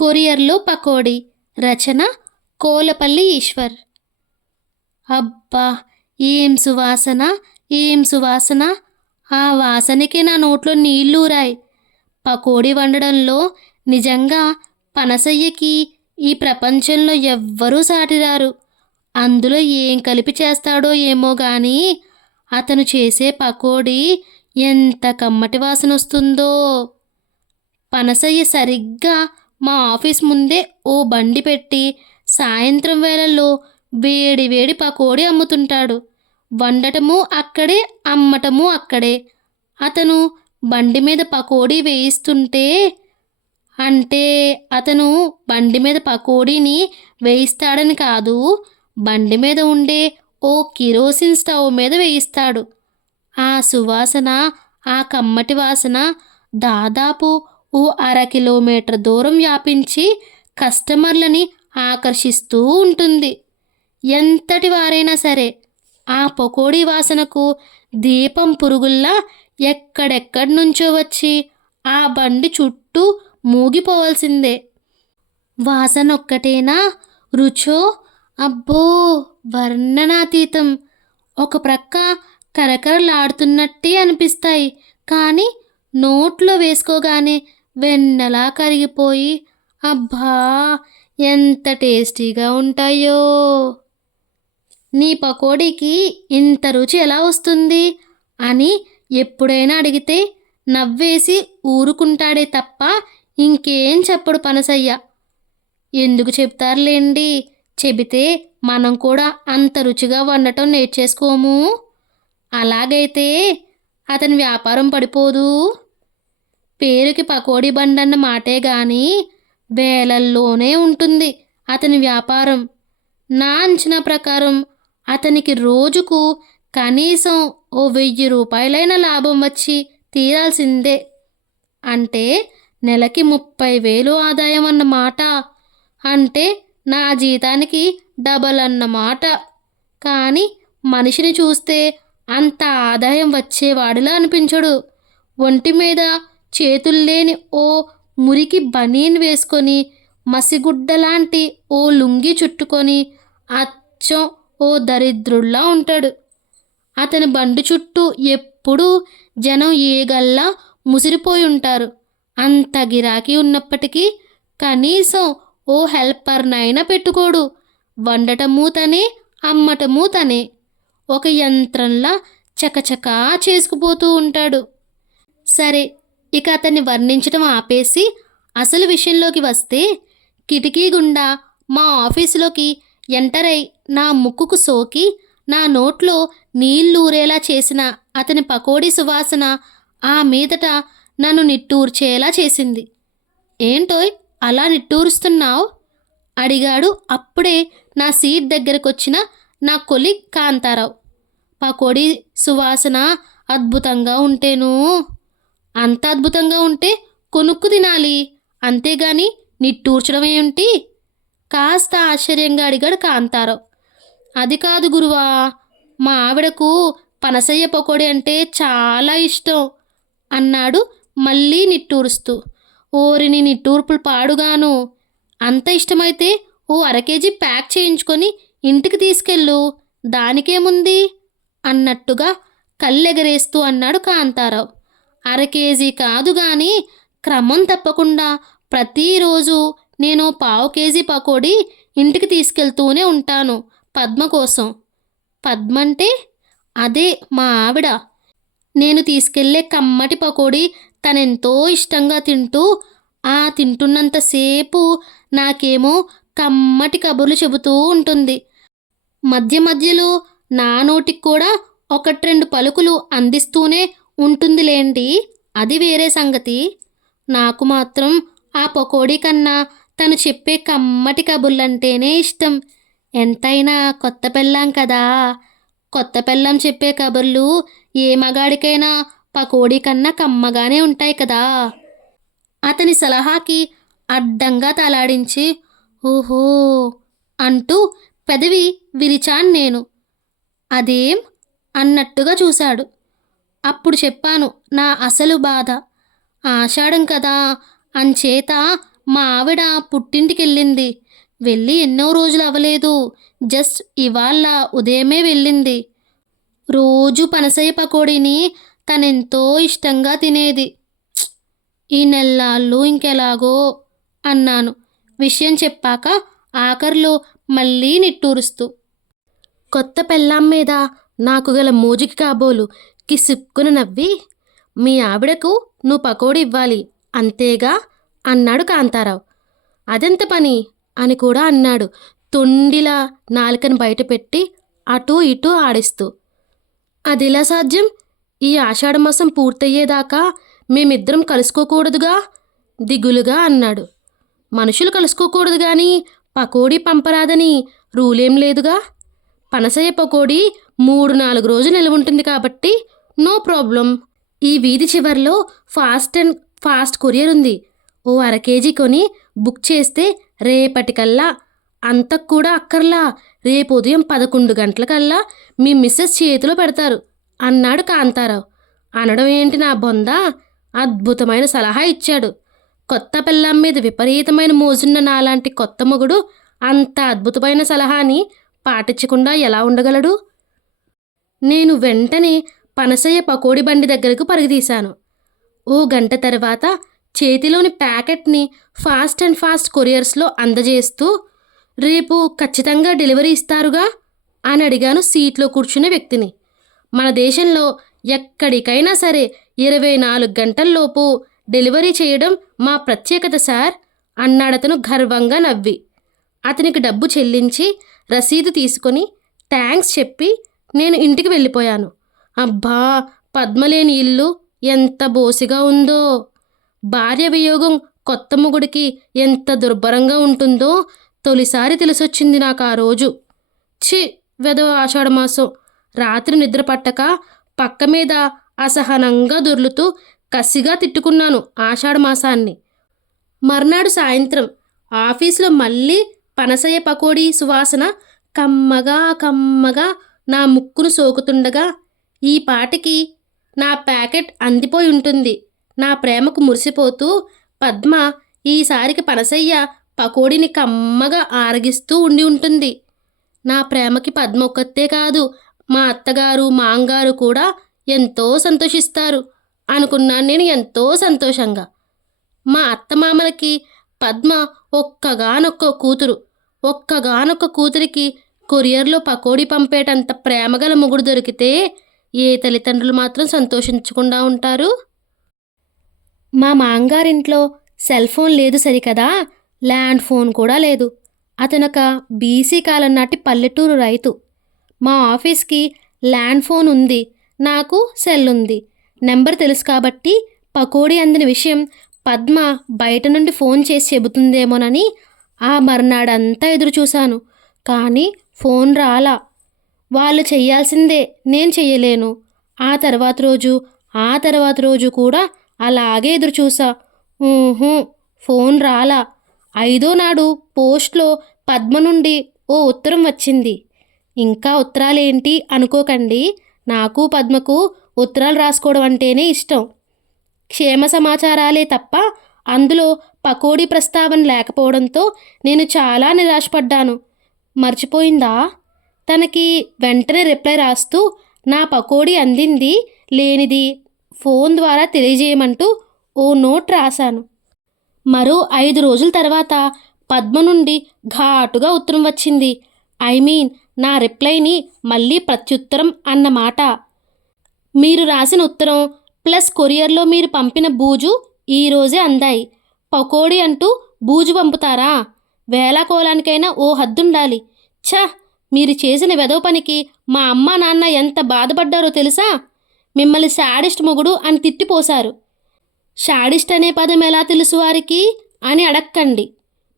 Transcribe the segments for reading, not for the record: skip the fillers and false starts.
కొరియర్లో పకోడీ. రచన కోలపల్లి ఈశ్వర్. అబ్బా, ఏం సువాసన, ఏం సువాసన! ఆ వాసనకి నా నోట్లో నీళ్లూరాయి. పకోడీ వండడంలో నిజంగా పనసయ్యకి ఈ ప్రపంచంలో ఎవ్వరూ సాటిరారు. అందులో ఏం కలిపి చేస్తాడో ఏమో గాని అతను చేసే పకోడీ ఎంత కమ్మటి వాసన వస్తుందో. పనసయ్య సరిగ్గా మా ఆఫీస్ ముందే ఓ బండి పెట్టి సాయంత్రం వేళల్లో వేడి వేడి పకోడీ అమ్ముతుంటాడు. వండటము అక్కడే, అమ్మటము అక్కడే. అతను బండి మీద పకోడీ వేయిస్తుంటే, అంటే అతను బండి మీద పకోడీని వేయిస్తాడని కాదు, బండి మీద ఉండే ఓ కిరోసిన్ స్టవ్ మీద వేయిస్తాడు. ఆ సువాసన, ఆ కమ్మటి వాసన దాదాపు ఓ 1/2 కిలోమీటర్ దూరం వ్యాపించి కస్టమర్లని ఆకర్షిస్తూ ఉంటుంది. ఎంతటి వారైనా సరే ఆ పకోడీ వాసనకు దీపం పురుగుల్లా ఎక్కడెక్కడి నుంచో వచ్చి ఆ బండి చుట్టూ మూగిపోవాల్సిందే. వాసనొక్కటేనా, రుచో అబ్బో వర్ణనాతీతం. ఒక ప్రక్క కరకరలాడుతున్నట్టే అనిపిస్తాయి, కానీ నోట్లో వేసుకోగానే వెన్నలా కరిగిపోయి అబ్బా ఎంత టేస్టీగా ఉంటాయో. నీ పకోడీకి ఇంత రుచి ఎలా వస్తుంది అని ఎప్పుడైనా అడిగితే నవ్వేసి ఊరుకుంటాడే తప్ప ఇంకేం చెప్పడు పనసయ్య. ఎందుకు చెప్తారులేండి, చెబితే మనం కూడా అంత రుచిగా వండటం నేర్చేసుకోము. అలాగైతే అతని వ్యాపారం పడిపోదు. పేరుకి పకోడీ బండన్న మాటే గాని వేలల్లోనే ఉంటుంది అతని వ్యాపారం. నా అంచనా ప్రకారం అతనికి రోజుకు కనీసం ఓ 1000 రూపాయలైన లాభం వచ్చి తీరాల్సిందే. అంటే నెలకి 30,000 ఆదాయం అన్నమాట. అంటే నా జీతానికి డబల్ అన్నమాట. కానీ మనిషిని చూస్తే అంత ఆదాయం వచ్చేవాడిలా అనిపించడు. ఒంటి మీద చేతుల్లేని ఓ మురికి బనీన్ వేసుకొని, మసిగుడ్డలాంటి ఓ లుంగి చుట్టుకొని అచ్చం ఓ దరిద్రుల్లా ఉంటాడు. అతని బండి చుట్టూ ఎప్పుడూ జనం ఏగల్లా ముసిరిపోయి ఉంటారు. అంత గిరాకీ ఉన్నప్పటికీ కనీసం ఓ హెల్పర్నైనా పెట్టుకోడు. వండటమూ తనే, అమ్మటమూ తనే. ఒక యంత్రంలా చకచకా చేసుకుపోతూ ఉంటాడు. సరే, ఇక అతన్ని వర్ణించడం ఆపేసి అసలు విషయంలోకి వస్తే, కిటికీ గుండా మా ఆఫీసులోకి ఎంటర్ అయి నా ముక్కుకు సోకి నా నోట్లో నీళ్లూరేలా చేసిన అతని పకోడీ సువాసన ఆ మీదట నన్ను నిట్టూర్చేలా చేసింది. ఏంటోయ్ అలా నిట్టూరుస్తున్నావు అడిగాడు అప్పుడే నా సీట్ దగ్గరకొచ్చిన నా కొలీగ్ కాంతారావు. పకోడీ సువాసన అద్భుతంగా ఉంటేను. అంత అద్భుతంగా ఉంటే కొనుక్కు తినాలి, అంతేగాని నిట్టూర్చడం ఏమిటి? కాస్త ఆశ్చర్యంగా అడిగాడు కాంతారావు. అది కాదు గురువా, మా ఆవిడకు పనసయ్య పకోడీ అంటే చాలా ఇష్టం అన్నాడు మళ్ళీ నిట్టూరుస్తూ. ఓరిని నిట్టూర్పులు పాడుగాను. అంత ఇష్టమైతే ఓ 1/2 కేజీ ప్యాక్ చేయించుకొని ఇంటికి తీసుకెళ్ళు, దానికేముంది అన్నట్టుగా కళ్ళెగరేస్తూ అన్నాడు కాంతారావు. 1/2 కేజీ కాదు గాని క్రమం తప్పకుండా ప్రతిరోజు నేను 1/4 కేజీ పకోడీ ఇంటికి తీసుకెళ్తూనే ఉంటాను పద్మ కోసం. పద్మంటే అదే మా ఆవిడ. నేను తీసుకెళ్లే కమ్మటి పకోడీ తనెంతో ఇష్టంగా తింటూ, తింటున్నంతసేపు నాకేమో కమ్మటి కబుర్లు చెబుతూ ఉంటుంది. మధ్య మధ్యలో నా నోటికి కూడా 1-2 పలుకులు అందిస్తూనే ఉంటుందిలేండి, అది వేరే సంగతి. నాకు మాత్రం ఆ పకోడీ కన్నా తను చెప్పే కమ్మటి కబుర్లంటేనే ఇష్టం. ఎంతైనా కొత్త పెళ్ళాం కదా, కొత్త పెళ్ళాం చెప్పే కబుర్లు ఏ మగాడికైనా పకోడీ కన్నా కమ్మగానే ఉంటాయి కదా. అతని సలహాకి అడ్డంగా తలాడించి ఓహో అంటూ పెదవి విరిచాను నేను. అదేం అన్నట్టుగా చూశాడు. అప్పుడు చెప్పాను నా అసలు బాధ. ఆషాఢం కదా, అంచేత మా ఆవిడ పుట్టింటికెళ్ళింది. వెళ్ళి ఎన్నో రోజులు అవ్వలేదు. జస్ట్ ఇవాళ ఉదయమే వెళ్ళింది. రోజు పనసయ్య పకోడీని తనెంతో ఇష్టంగా తినేది. ఈ నెల్లాళ్ళు ఇంకెలాగో అన్నాను విషయం చెప్పాక ఆఖర్లో మళ్ళీ నిట్టూరుస్తూ. కొత్త పెళ్ళాం మీద నాకు గల మోజుకి కాబోలు కిసుక్కున నవ్వి, మీ ఆవిడకు నువ్వు పకోడీ ఇవ్వాలి అంతేగా అన్నాడు కాంతారావు. అదెంత పని అని కూడా అన్నాడు తొండిలా నాలుకను బయటపెట్టి అటూ ఇటూ ఆడిస్తూ. అదెలా సాధ్యం? ఈ ఆషాఢమాసం పూర్తయ్యేదాకా మేమిద్దరం కలుసుకోకూడదుగా దిగులుగా అన్నాడు. మనుషులు కలుసుకోకూడదు గాని పకోడీ పంపరాదని రూలేం లేదుగా. పనసయ్య పకోడీ 3-4 రోజులు నిలవుంటుంది కాబట్టి నో ప్రాబ్లం. ఈ వీధి చివర్లో ఫాస్ట్ కొరియర్ ఉంది. ఓ 1/2 కేజీ కొని బుక్ చేస్తే రేపటికల్లా, అంతకు కూడా అక్కర్లా, రేపు ఉదయం 11 గంటలకల్లా మీ మిస్సెస్ చేతిలో పెడతారు అన్నాడు కాంతారావు. అనడం ఏంటి నా బొంద, అద్భుతమైన సలహా ఇచ్చాడు. కొత్త పెళ్ళాం మీద విపరీతమైన మోజున్న నాలాంటి కొత్త మొగుడు అంత అద్భుతమైన సలహాని పాటించకుండా ఎలా ఉండగలడు? నేను వెంటనే పనసయ్య పకోడీ బండి దగ్గరకు పరుగుతీశాను. ఓ గంట తర్వాత చేతిలోని ప్యాకెట్ని ఫాస్ట్ కొరియర్స్లో అందజేస్తూ, రేపు ఖచ్చితంగా డెలివరీ ఇస్తారుగా అని అడిగాను సీట్లో కూర్చునే వ్యక్తిని. మన దేశంలో ఎక్కడికైనా సరే 24 గంటల్లోపు డెలివరీ చేయడం మా ప్రత్యేకత సార్ అన్నాడతను గర్వంగా నవ్వి. అతనికి డబ్బు చెల్లించి రసీదు తీసుకొని థ్యాంక్స్ చెప్పి నేను ఇంటికి వెళ్ళిపోయాను. అబ్బా, పద్మలేని ఇల్లు ఎంత బోసిగా ఉందో. భార్య వియోగం కొత్త మొగుడికి ఎంత దుర్భరంగా ఉంటుందో తొలిసారి తెలిసొచ్చింది నాకు ఆ రోజు. ఛీ, వెధవ ఆషాఢమాసం. రాత్రి నిద్ర పట్టక పక్క మీద అసహనంగా దొర్లుతూ కసిగా తిట్టుకున్నాను ఆషాఢమాసాన్ని. మర్నాడు సాయంత్రం ఆఫీసులో మళ్ళీ పనసయ్య పకోడీ సువాసన కమ్మగా నా ముక్కును సోకుతుండగా, ఈ పాటికి నా ప్యాకెట్ అందిపోయి ఉంటుంది. నా ప్రేమకు మురిసిపోతూ పద్మ ఈసారికి పనసయ్య పకోడీని కమ్మగా ఆరగిస్తూ ఉండి ఉంటుంది. నా ప్రేమకి పద్మ ఒక్కతే కాదు, మా అత్తగారు మాంగారు కూడా ఎంతో సంతోషిస్తారు అనుకున్నాను నేను ఎంతో సంతోషంగా. మా అత్తమామలకి పద్మ ఒక్కగానొక్క కూతురికి కొరియర్లో పకోడీ పంపేటంత ప్రేమగల మొగుడు దొరికితే ఏ తల్లిదండ్రులు మాత్రం సంతోషించకుండా ఉంటారు? మా మాంగారింట్లో సెల్ ఫోన్ లేదు సరికదా, ల్యాండ్ ఫోన్ కూడా లేదు. అతనొక బీసీ కాలం నాటి పల్లెటూరు రైతు. మా ఆఫీస్కి ల్యాండ్ ఫోన్ ఉంది, నాకు సెల్ ఉంది. నెంబర్ తెలుసు కాబట్టి పకోడీ అందిన విషయం పద్మ బయట నుండి ఫోన్ చేసి చెబుతుందేమోనని ఆ మర్నాడంతా ఎదురుచూశాను. కానీ ఫోన్ రాలా. వాళ్ళు చెయ్యాల్సిందే, నేను చెయ్యలేను. ఆ తర్వాత రోజు కూడా అలాగే ఎదురుచూసా. ఫోన్ రాలా. 5వ నాడు పోస్ట్లో పద్మ నుండి ఓ ఉత్తరం వచ్చింది. ఇంకా ఉత్తరాలేంటి అనుకోకండి, నాకు పద్మకు ఉత్తరాలు రాసుకోవడం అంటేనే ఇష్టం. క్షేమ సమాచారాలే తప్ప అందులో పకోడీ ప్రస్తావన లేకపోవడంతో నేను చాలా నిరాశపడ్డాను. మర్చిపోయిందా? తనకి వెంటనే రిప్లై రాస్తూ నా పకోడీ అందింది లేనిది ఫోన్ ద్వారా తెలియజేయమంటూ ఓ నోట్ రాశాను. మరో 5 రోజుల తర్వాత పద్మ నుండి ఘాటుగా ఉత్తరం వచ్చింది. నా రిప్లైని మళ్ళీ ప్రత్యుత్తరం అన్నమాట. మీరు రాసిన ఉత్తరం ప్లస్ కొరియర్లో మీరు పంపిన బూజు ఈరోజే అందాయి. పకోడీ అంటూ బూజు పంపుతారా? వేళాకోళానికైనా ఓ హద్దుండాలి. ఛ, మీరు చేసిన వెధవ పనికి మా అమ్మ నాన్న ఎంత బాధపడ్డారో తెలుసా? మిమ్మల్ని శాడిస్ట్ మొగుడు అని తిట్టిపోశారు. శాడిస్ట్ అనే పదం ఎలా తెలుసు వారికి అని అడక్కండి.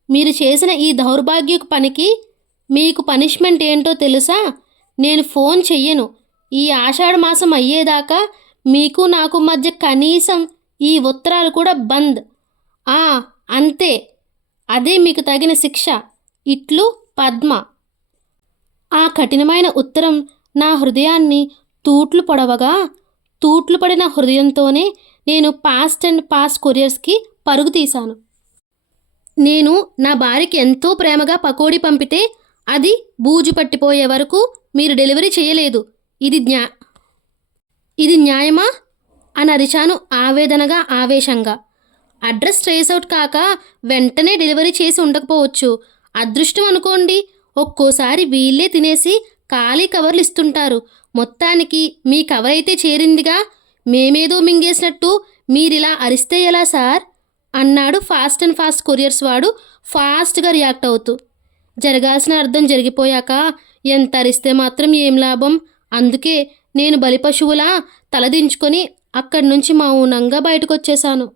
మీరు చేసిన ఈ దౌర్భాగ్యపు పనికి మీకు పనిష్మెంట్ ఏంటో తెలుసా? నేను ఫోన్ చెయ్యను. ఈ ఆషాఢమాసం అయ్యేదాకా మీకు నాకు మధ్య కనీసం ఈ ఉత్తరాలు కూడా బంద్. అంతే, అదే మీకు తగిన శిక్ష. ఇట్లు పద్మ. ఆ కఠినమైన ఉత్తరం నా హృదయాన్ని తూట్లు పొడవగా, తూట్లు పడిన హృదయంతోనే నేను ఫాస్ట్ కొరియర్స్కి పరుగు తీశాను. నేను నా భార్యకి ఎంతో ప్రేమగా పకోడీ పంపితే అది బూజు పట్టిపోయే వరకు మీరు డెలివరీ చేయలేదు. ఇది న్యా ఇది న్యాయమా అని అరిచాను ఆవేదనగా ఆవేశంగా. అడ్రస్ ట్రేస్ అవుట్ కాక వెంటనే డెలివరీ చేసి ఉండకపోవచ్చు. అదృష్టం అనుకోండి. ఒక్కోసారి వీళ్ళే తినేసి ఖాళీ కవర్లు ఇస్తుంటారు. మొత్తానికి మీ కవర్ అయితే చేరిందిగా. మేమేదో మింగేసినట్టు మీరిలా అరిస్తే ఎలా సార్ అన్నాడు ఫాస్ట్ అండ్ ఫాస్ట్ కొరియర్స్ వాడు ఫాస్ట్గా రియాక్ట్ అవుతూ. జరగాల్సిన అర్థం జరిగిపోయాక ఎంత అరిస్తే మాత్రం ఏం లాభం. అందుకే నేను బలిపశువులా తలదించుకొని అక్కడి నుంచి మౌనంగా బయటకు వచ్చేశాను.